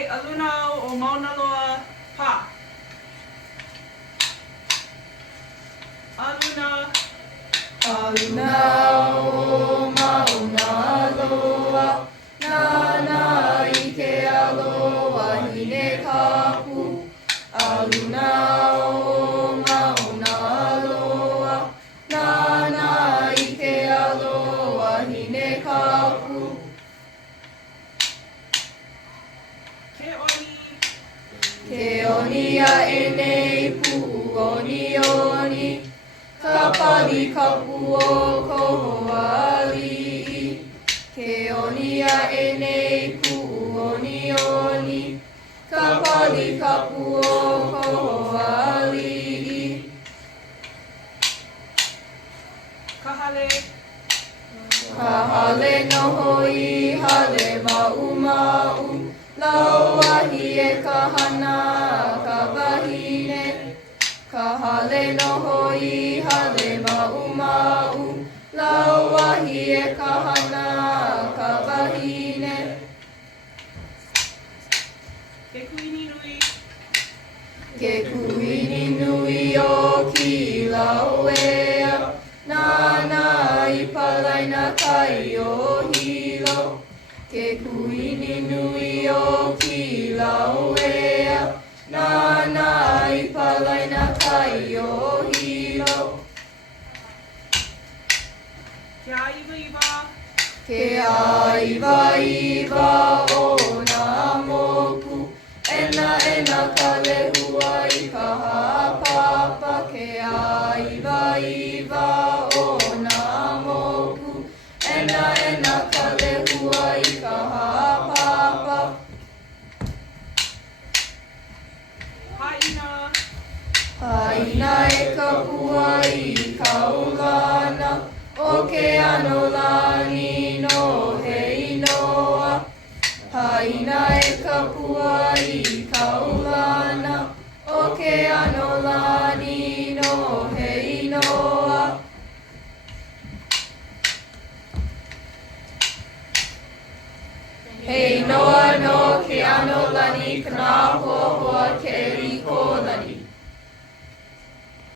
Kahale, Aluna o Mauna Loa, Pa. Aluna. Aluna o Mauna Loa, Nana ike aloha hine kapu. Aluna o Mauna Loa, Nana ike aloha hine kapu. Ke oni a enei pu oni oni, ka pali kapu o koho ali'i. Ke oni a enei pu oni oni, ka pali kapu o koho ali'i. Kahale. Kahale noho i hale ma'u ma'u, lauahi e kahana ka wahine. Kahale noho i hale ma'u ma'u, lauahi e kahana ka wahine. Ke kuini nui. Ke kuini nui o ki lauea, nana i palaina kai o hilo. Ke kuini nui o ki lauea, nana i palaina kai o hilo. Ke aiwa iwa. Ke aiwa iwa o nā moku, ena ka lehua i ka hāpapa. Ke aiwa iwa o nā moku, ena ka lehua i ka hāpapa. Haina. Haina e ka pua i kaulana, o ke ano lani no he inoa. Haina e ka pua i kaulana, o ke ano lani no he inoa. He inoa no ke ano lani ka nā hoa ke